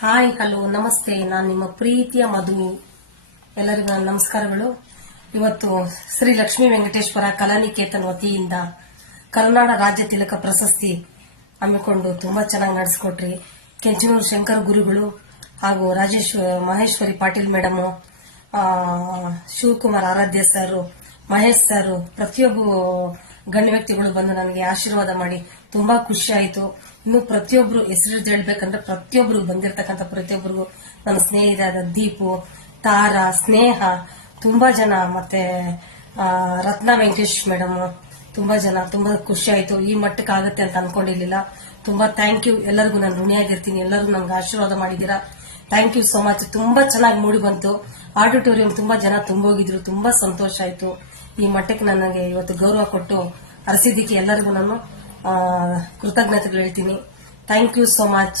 Hi hello ನಮಸ್ತೆ. ನಾನು ನಿಮ್ಮ ಪ್ರೀತಿಯ ಮಧು. ಎಲ್ಲರಿಗೂ ನನ್ನ ನಮಸ್ಕಾರಗಳು. ಇವತ್ತು ಶ್ರೀ ಲಕ್ಷ್ಮೀ ವೆಂಕಟೇಶ್ವರ ಕಲಾನಿಕೇತನ್ ವತಿಯಿಂದ ಕರ್ನಾಡ ರಾಜ್ಯ ತಿಲಕ ಪ್ರಶಸ್ತಿ ಹಮ್ಮಿಕೊಂಡು ತುಂಬಾ ಚೆನ್ನಾಗಿ ನಡೆಸಿಕೊಟ್ರಿ. ಕೆಂಚನೂರು ಶಂಕರ ಗುರುಗಳು ಹಾಗೂ ಮಹೇಶ್ವರಿ ಪಾಟೀಲ್ ಮೇಡಮ್, ಶಿವಕುಮಾರ್ ಆರಾಧ್ಯ ಸರ್, ಮಹೇಶ್ ಸರ್, ಪ್ರತಿಯೊಬ್ಬ ಗಣ್ಯ ವ್ಯಕ್ತಿಗಳು ಬಂದು ನನಗೆ ಆಶೀರ್ವಾದ ಮಾಡಿ ತುಂಬಾ ಖುಷಿ ಆಯಿತು. ಇನ್ನು ಪ್ರತಿಯೊಬ್ಬರು ಹೆಸರು ಹೇಳ್ಬೇಕಂದ್ರೆ ಪ್ರತಿಯೊಬ್ಬರು ಬಂದಿರತಕ್ಕಂಥ ಪ್ರತಿಯೊಬ್ಬರಿಗೂ ನನ್ನ ಸ್ನೇಹಿತರಾದ ದೀಪು, ತಾರಾ, ಸ್ನೇಹ, ತುಂಬಾ ಜನ, ಮತ್ತೆ ರತ್ನ ವೆಂಕಟೇಶ್ ಮೇಡಮ್, ತುಂಬಾ ಜನ, ತುಂಬಾ ಖುಷಿ ಆಯಿತು. ಈ ಮಟ್ಟಕ್ಕೆ ಆಗುತ್ತೆ ಅಂತ ಅನ್ಕೊಂಡಿರ್ಲಿಲ್ಲ. ತುಂಬಾ ಥ್ಯಾಂಕ್ ಯು. ಎಲ್ಲರಿಗೂ ನಾನು ಋಣಿಯಾಗಿರ್ತೀನಿ. ಎಲ್ಲರೂ ನನ್ಗೆ ಆಶೀರ್ವಾದ ಮಾಡಿದ್ದೀರಾ. Thank you so much. ತುಂಬಾ ಚೆನ್ನಾಗಿ ಮೂಡಿ ಬಂತು. ಆಡಿಟೋರಿಯಂ ತುಂಬಾ ಜನ ತುಂಬೋಗಿದ್ರು. ತುಂಬಾ ಸಂತೋಷ ಆಯ್ತು. ಈ ಮಟ್ಟಕ್ಕೆ ನನಗೆ ಇವತ್ತು ಗೌರವ ಕೊಟ್ಟು ಹರಿಸಿದ್ದಕ್ಕೆ ಎಲ್ಲರಿಗೂ ನಾನು ಕೃತಜ್ಞತೆಗಳು ಹೇಳ್ತೀನಿ. Thank you so much.